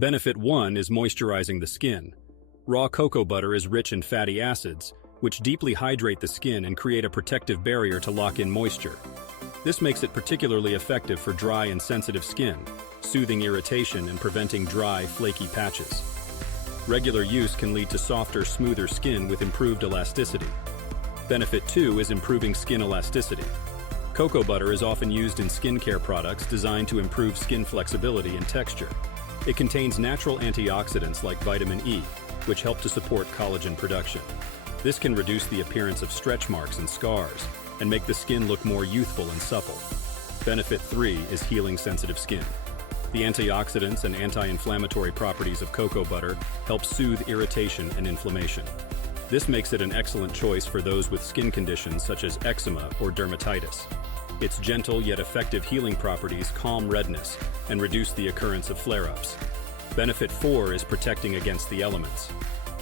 Benefit 1 is moisturizing the skin. Raw cocoa butter is rich in fatty acids, which deeply hydrate the skin and create a protective barrier to lock in moisture. This makes it particularly effective for dry and sensitive skin, soothing irritation and preventing dry, flaky patches. Regular use can lead to softer, smoother skin with improved elasticity. Benefit 2 is improving skin elasticity. Cocoa butter is often used in skincare products designed to improve skin flexibility and texture. It contains natural antioxidants like vitamin E, which help to support collagen production. This can reduce the appearance of stretch marks and scars, and make the skin look more youthful and supple. Benefit 3 is healing sensitive skin. The antioxidants and anti-inflammatory properties of cocoa butter help soothe irritation and inflammation. This makes it an excellent choice for those with skin conditions such as eczema or dermatitis. Its gentle yet effective healing properties calm redness and reduce the occurrence of flare-ups. Benefit 4 is protecting against the elements.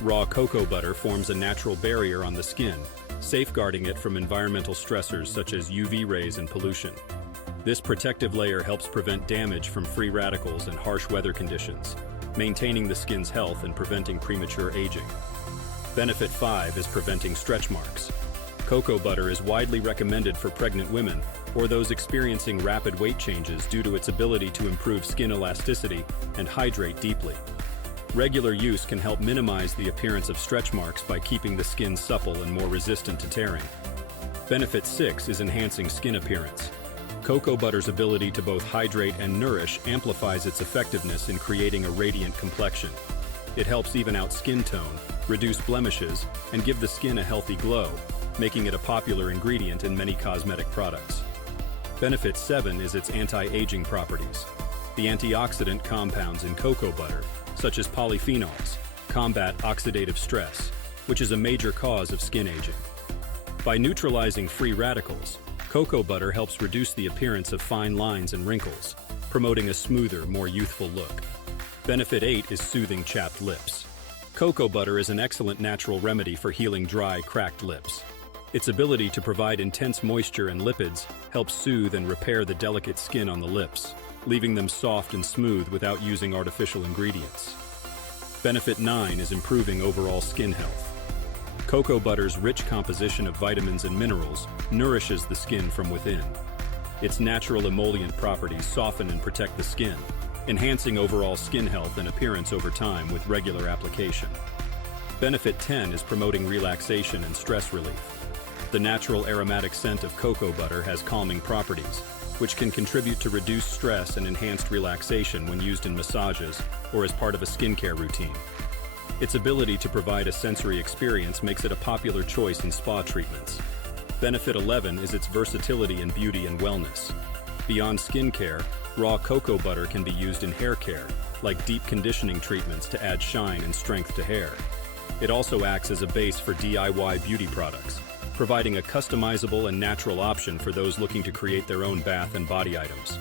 Raw cocoa butter forms a natural barrier on the skin, safeguarding it from environmental stressors such as UV rays and pollution. This protective layer helps prevent damage from free radicals and harsh weather conditions, maintaining the skin's health and preventing premature aging. Benefit 5 is preventing stretch marks. Cocoa butter is widely recommended for pregnant women or those experiencing rapid weight changes due to its ability to improve skin elasticity and hydrate deeply. Regular use can help minimize the appearance of stretch marks by keeping the skin supple and more resistant to tearing. Benefit 6 is enhancing skin appearance. Cocoa butter's ability to both hydrate and nourish amplifies its effectiveness in creating a radiant complexion. It helps even out skin tone, reduce blemishes, and give the skin a healthy glow, making it a popular ingredient in many cosmetic products. Benefit 7 is its anti-aging properties. The antioxidant compounds in cocoa butter, such as polyphenols, combat oxidative stress, which is a major cause of skin aging. By neutralizing free radicals, cocoa butter helps reduce the appearance of fine lines and wrinkles, promoting a smoother, more youthful look. Benefit 8 is soothing chapped lips. Cocoa butter is an excellent natural remedy for healing dry, cracked lips. Its ability to provide intense moisture and lipids helps soothe and repair the delicate skin on the lips, leaving them soft and smooth without using artificial ingredients. Benefit 9 is improving overall skin health. Cocoa butter's rich composition of vitamins and minerals nourishes the skin from within. Its natural emollient properties soften and protect the skin, enhancing overall skin health and appearance over time with regular application. Benefit 10 is promoting relaxation and stress relief. The natural aromatic scent of cocoa butter has calming properties, which can contribute to reduced stress and enhanced relaxation when used in massages or as part of a skincare routine. Its ability to provide a sensory experience makes it a popular choice in spa treatments. Benefit 11 is its versatility in beauty and wellness. Beyond skincare, raw cocoa butter can be used in hair care, like deep conditioning treatments to add shine and strength to hair. It also acts as a base for DIY beauty products, providing a customizable and natural option for those looking to create their own bath and body items.